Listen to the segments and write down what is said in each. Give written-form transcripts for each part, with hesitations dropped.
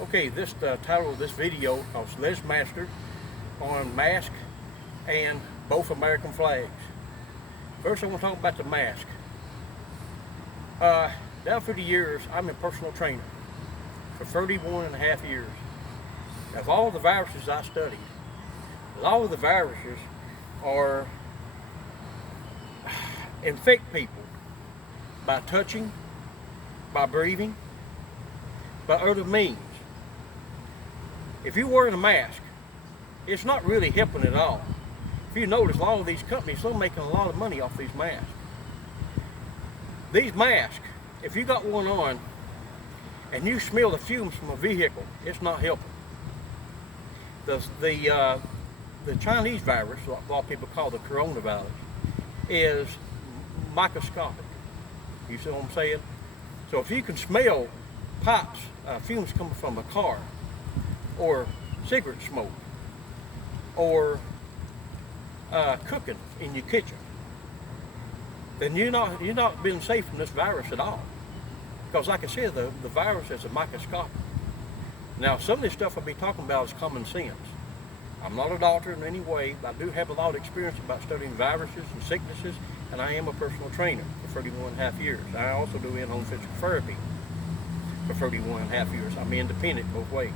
Okay, this title of this video called Sledgemaster on mask and both American flags. First, I want to talk about the mask. Down through the years, I'm a personal trainer for 31 and a half years. Of all the viruses I studied, a lot of the viruses are infect people by touching, by breathing, by other means. If you're wearing a mask, it's not really helping at all. If you notice, a lot of these companies are making a lot of money off these masks. These masks, if you got one on and you smell the fumes from a vehicle, it's not helping. The Chinese virus, what a lot of people call the coronavirus, is microscopic. You see what I'm saying? So if you can smell pipes, fumes coming from a car, or cigarette smoke, or cooking in your kitchen, then you're not being safe from this virus at all. Because like I said, the virus is a microscopic. Now, some of this stuff I'll be talking about is common sense. I'm not a doctor in any way, but I do have a lot of experience about studying viruses and sicknesses, and I am a personal trainer for 31 and a half years. I also do in-home physical therapy for 31 and a half years. I'm independent both ways.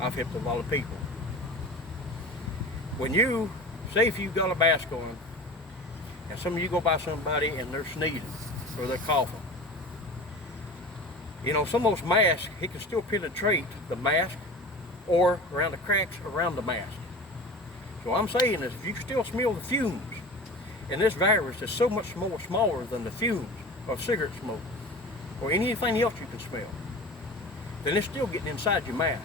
I've helped a lot of people. When you, say if you've got a mask on, and some of you go by somebody and they're sneezing or they're coughing, you know, some of those masks, it can still penetrate the mask or around the cracks around the mask. So what I'm saying is, if you can still smell the fumes, and this virus is so much more smaller than the fumes of cigarette smoke or anything else you can smell, then it's still getting inside your mask.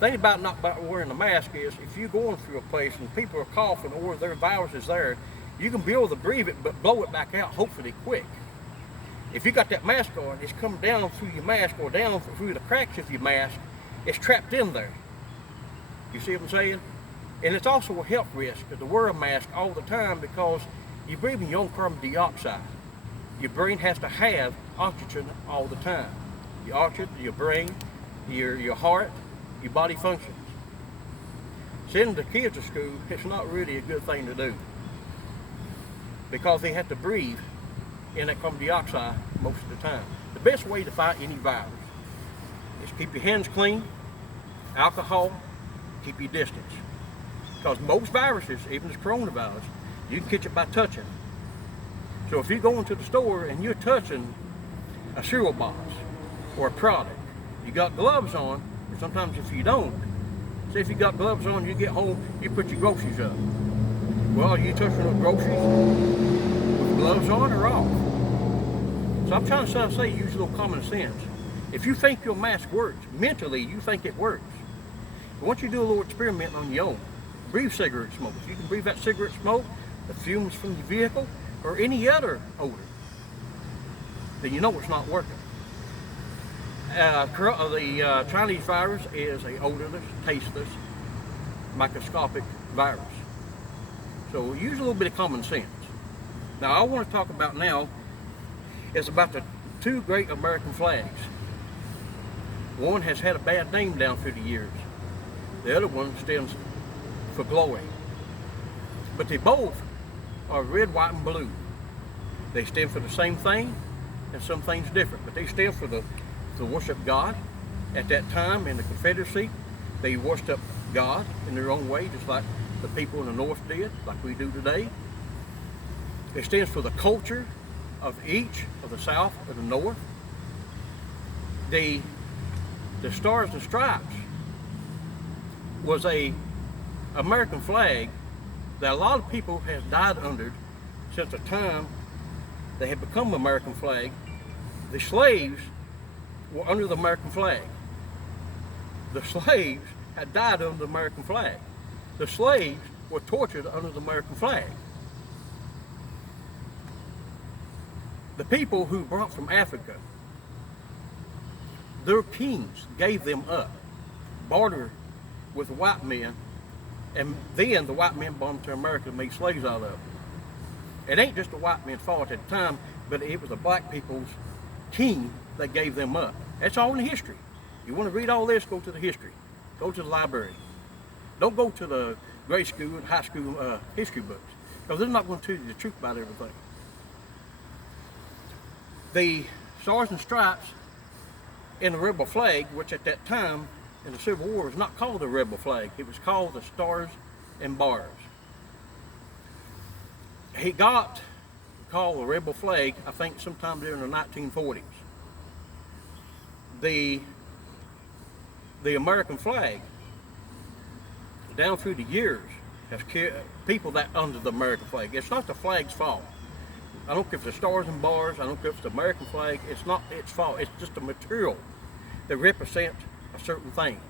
The thing about not wearing a mask is, if you're going through a place and people are coughing or their virus is there, you can be able to breathe it but blow it back out hopefully quick. If you got that mask on, it's coming down through your mask or down through the cracks of your mask, it's trapped in there. You see what I'm saying? And it's also a health risk to wear a mask all the time because you're breathing your own carbon dioxide. Your brain has to have oxygen all the time. Your oxygen, your brain, your heart, your body functions. Sending the kids to school, it's not really a good thing to do because they have to breathe in that carbon dioxide most of the time. The best way to fight any virus is keep your hands clean, alcohol, keep your distance. Because most viruses, even this coronavirus, you can catch it by touching. So if you go into the store and you're touching a cereal box or a product, you got gloves on, or sometimes if you don't, say if you got gloves on, you get home, you put your groceries up. Well, are you touching those groceries with gloves on or off? So I'm trying to say, use a little common sense. If you think your mask works, mentally you think it works. But once you do a little experiment on your own, breathe cigarette smoke. If you can breathe that cigarette smoke, the fumes from your vehicle, or any other odor, then you know it's not working. The Chinese virus is a odorless, tasteless, microscopic virus. So use a little bit of common sense. Now I want to talk about now is about the two great American flags. One has had a bad name down through the years. The other one stands for glory. But they both are red, white, and blue. They stand for the same thing, and some things different. But they stand for the worship God. At that time in the Confederacy, they worshiped God in their own way, just like the people in the North did, like we do today. It stands for the culture of each of the South and the North. The Stars and Stripes was a American flag that a lot of people have died under since the time they had become American flag. The slaves were under the American flag. The slaves had died under the American flag. The slaves were tortured under the American flag. The people who brought from Africa, their kings gave them up, bartered with white men, and then the white men brought them to America and made slaves out of them. It ain't just the white men's fault at the time, but it was the black people's king that gave them up. That's all in history. You want to read all this, go to the history. Go to the library. Don't go to the grade school and high school history books, because they're not going to tell you the truth about everything. The Stars and Stripes and the rebel flag, which at that time in the Civil War was not called the rebel flag, it was called the Stars and Bars. He got called the rebel flag, I think, sometime during the 1940s. The American flag, down through the years, has people that under the American flag. It's not the flag's fault. I don't care if it's the Stars and Bars, I don't care if it's the American flag, it's not its fault. It's just a material that represents a certain thing,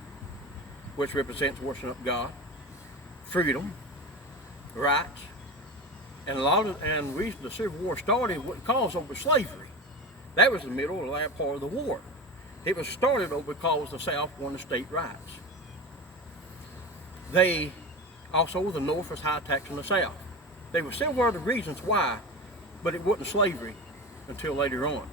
which represents worshiping up God, freedom, rights, and the reason the Civil War started was because over slavery. That was the middle or the last part of the war. It was started over because the South wanted state rights. The North was high tax in the South. There were several other reasons why, but it wasn't slavery until later on.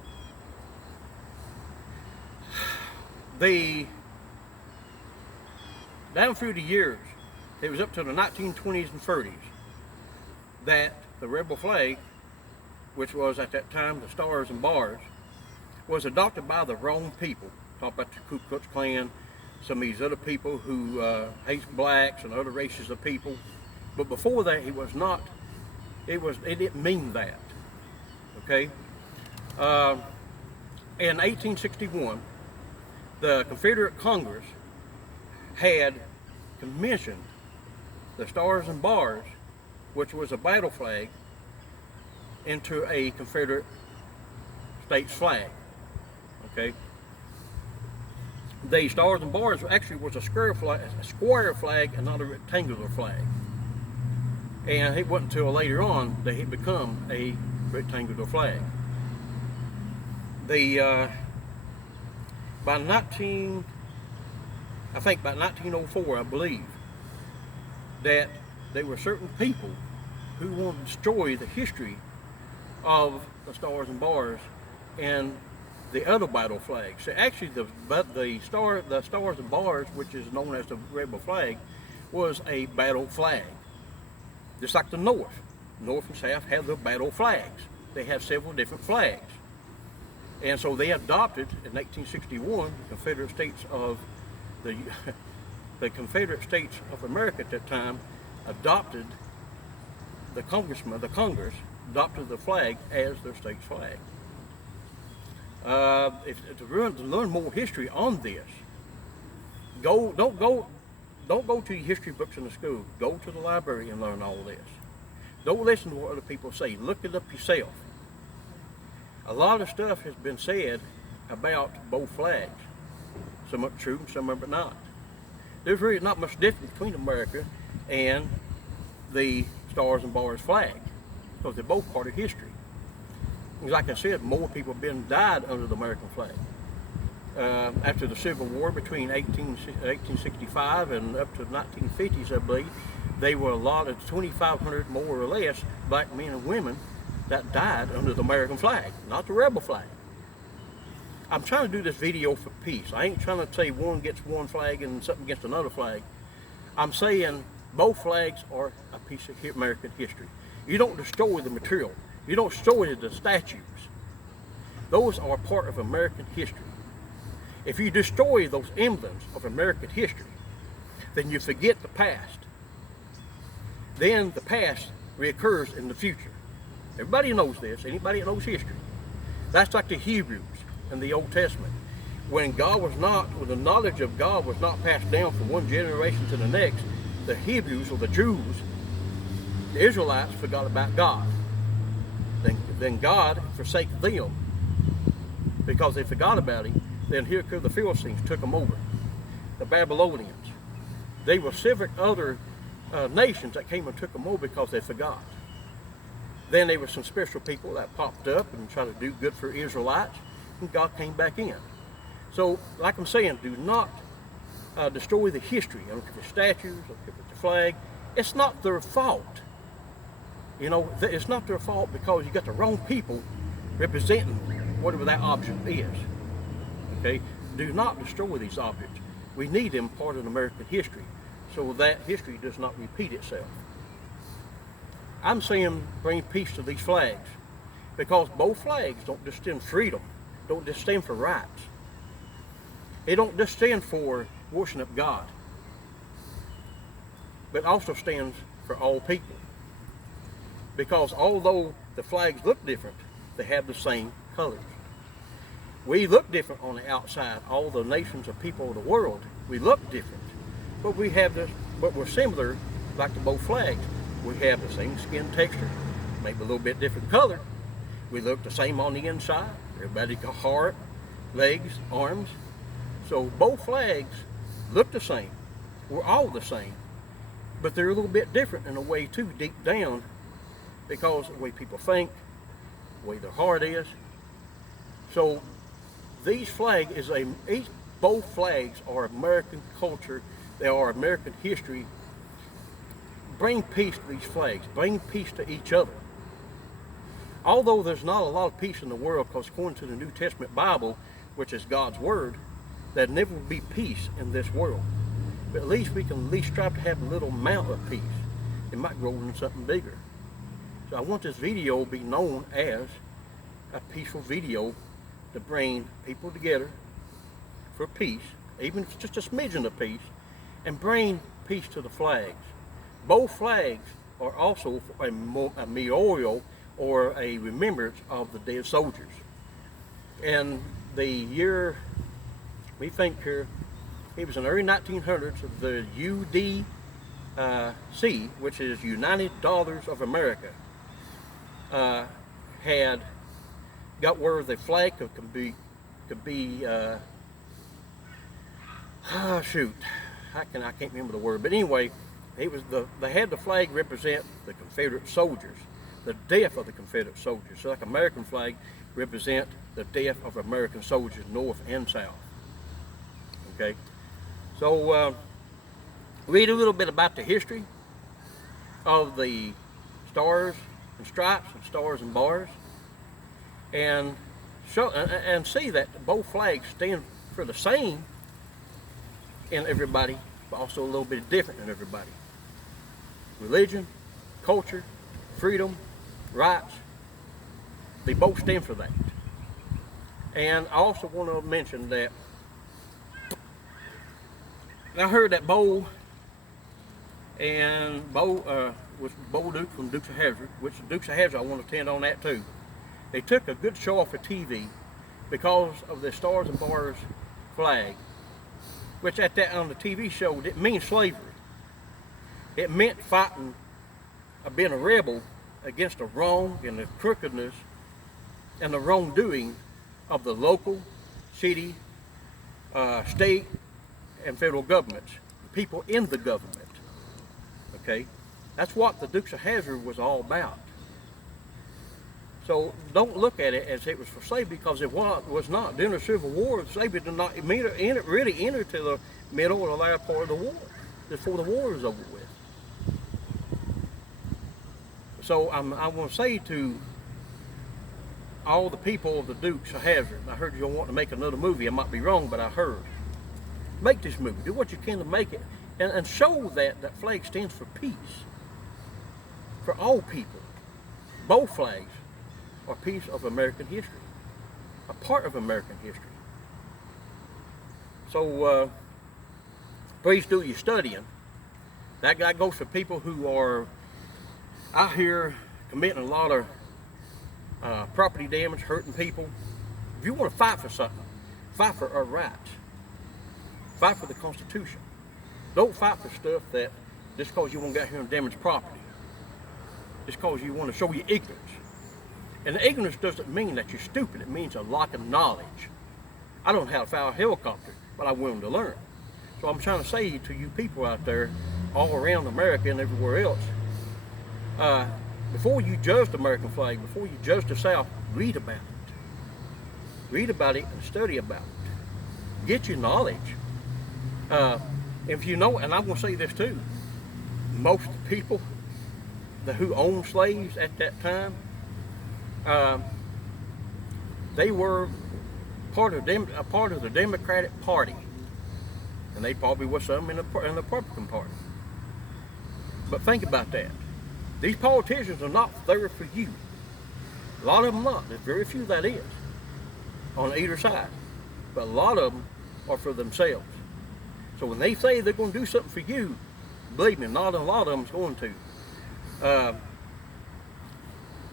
Down through the years, it was up to the 1920s and 30s that the rebel flag, which was at that time the Stars and Bars, was adopted by the wrong people. Talk about the Ku Klux Klan, some of these other people who hate blacks and other races of people. But before that, it didn't mean that. Okay? In 1861, the Confederate Congress had commissioned the Stars and Bars, which was a battle flag, into a Confederate States flag. Okay? The Stars and Bars actually was a square flag and not a rectangular flag. And it wasn't until later on that it became a rectangular flag. By 1904, I believe, that there were certain people who wanted to destroy the history of the Stars and Bars and the other battle flags. So actually, the Stars and Bars, which is known as the rebel flag, was a battle flag. Just like the North and South have their battle flags. They have several different flags. And so they adopted, in 1861, the Confederate States of the Confederate States of America at that time adopted the Congress adopted the flag as their state's flag. To learn more history on this, don't go to your history books in the school. Go to the library and learn all this. Don't listen to what other people say. Look it up yourself. A lot of stuff has been said about both flags. Some of it true and some of it not. There's really not much difference between America and the Stars and Bars flag, because they're both part of history. Like I said, more people have died under the American flag. After the Civil War between 1865 and up to the 1950s, I believe, they were allotted 2,500 more or less black men and women that died under the American flag, not the rebel flag. I'm trying to do this video for peace. I ain't trying to say one gets one flag and something against another flag. I'm saying both flags are a piece of American history. You don't destroy the material. You don't destroy the statues. Those are part of American history. If you destroy those emblems of American history, then you forget the past. Then the past reoccurs in the future. Everybody knows this. Anybody that knows history. That's like the Hebrews in the Old Testament. When the knowledge of God was not passed down from one generation to the next, the Hebrews, or the Jews, the Israelites, forgot about God. Then God forsake them because they forgot about him. Then here come the Philistines, took them over. The Babylonians. They were several other nations that came and took them over because they forgot. Then there were some special people that popped up and tried to do good for Israelites, and God came back in. So, like I'm saying, do not destroy the history. I don't care if it's statues, I don't care if it's a flag. It's not their fault. You know, it's not their fault because you got the wrong people representing whatever that object is. Okay? do not destroy these objects. We need them part of American history so that history does not repeat itself. I'm saying bring peace to these flags, because both flags don't just stand for freedom, don't just stand for rights. They don't just stand for worshiping of God, but also stands for all people. Because although the flags look different, they have the same colors. We look different on the outside. All the nations of people of the world, we look different, but we have this. But we're similar, like the both flags. We have the same skin texture, maybe a little bit different color. We look the same on the inside. Everybody got heart, legs, arms. So both flags look the same. We're all the same, but they're a little bit different in a way too, deep down, because of the way people think, the way their heart is. So these flags both flags are American culture. They are American history. Bring peace to these flags. Bring peace to each other. Although there's not a lot of peace in the world, because according to the New Testament Bible, which is God's Word, there'll never be peace in this world. But at least we can strive to have a little amount of peace. It might grow into something bigger. So I want this video to be known as a peaceful video to bring people together for peace, even if it's just a smidgen of peace, and bring peace to the flags. Both flags are also a memorial or a remembrance of the dead soldiers. And the year, we think here, it was in the early 1900s, the UDC, which is United Daughters of America, had got where the flag could be shoot, I can't remember the word, but anyway, they had the flag represent the Confederate soldiers, the death of the Confederate soldiers. So like American flag represent the death of American soldiers, North and South. Okay, so read a little bit about the history of the stars and stripes and stars and bars, and see that both flags stand for the same in everybody, but also a little bit different in everybody. Religion, culture, freedom, rights, they both stand for that. And I also want to mention that I heard that Bo was Bo Duke from Dukes of Hazzard, which Dukes of Hazzard I want to attend on that too. They took a good show off of TV because of the Stars and Bars flag, which on the TV show didn't mean slavery. It meant fighting, being a rebel against the wrong and the crookedness and the wrongdoing of the local, city, state, and federal governments, the people in the government. Okay, that's what the Dukes of Hazzard was all about. So don't look at it as it was for slavery, because it was not. During the Civil War, slavery did not really enter to the middle or the latter part of the war, before the war was over with. So I want to say to all the people of the Dukes of Hazzard, I heard you want to make another movie. I might be wrong, but I heard. Make this movie. Do what you can to make it, and show that that flag stands for peace, for all people. Both flags are a piece of American history, a part of American history. So please do your studying. That guy goes for people who are out here committing a lot of property damage, hurting people. If you want to fight for something, fight for our rights. Fight for the Constitution. Don't fight for stuff that just because you want to get here and damage property, just because you want to show your ignorance. And the ignorance doesn't mean that you're stupid. It means a lack of knowledge. I don't know how to fly a helicopter, but I'm willing to learn. So I'm trying to say to you people out there, all around America and everywhere else, before you judge the American flag, before you judge the South, read about it. Read about it and study about it. Get your knowledge. If you know, and I'm going to say this too, most of the people who owned slaves at that time, they were part of the Democratic Party, and they probably were some in the Republican Party. But think about that. These politicians are not there for you. A lot of them not. There's very few that is on either side. But a lot of them are for themselves. So when they say they're going to do something for you, believe me, not a lot of them's going to.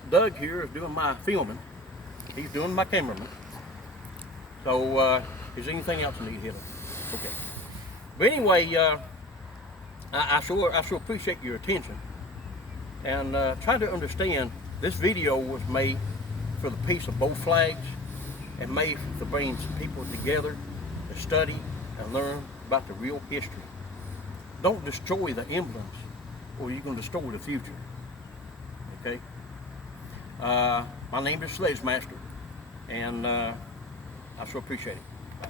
Doug here is doing my filming. He's doing my cameraman. So is there anything else I need to hit on? Okay. But anyway, I sure appreciate your attention, and try to understand this video was made for the peace of both flags and made to bring people together to study and learn about the real history. Don't destroy the emblems or you're going to destroy the future. Okay? My name is Sledgemaster, and I sure appreciate it.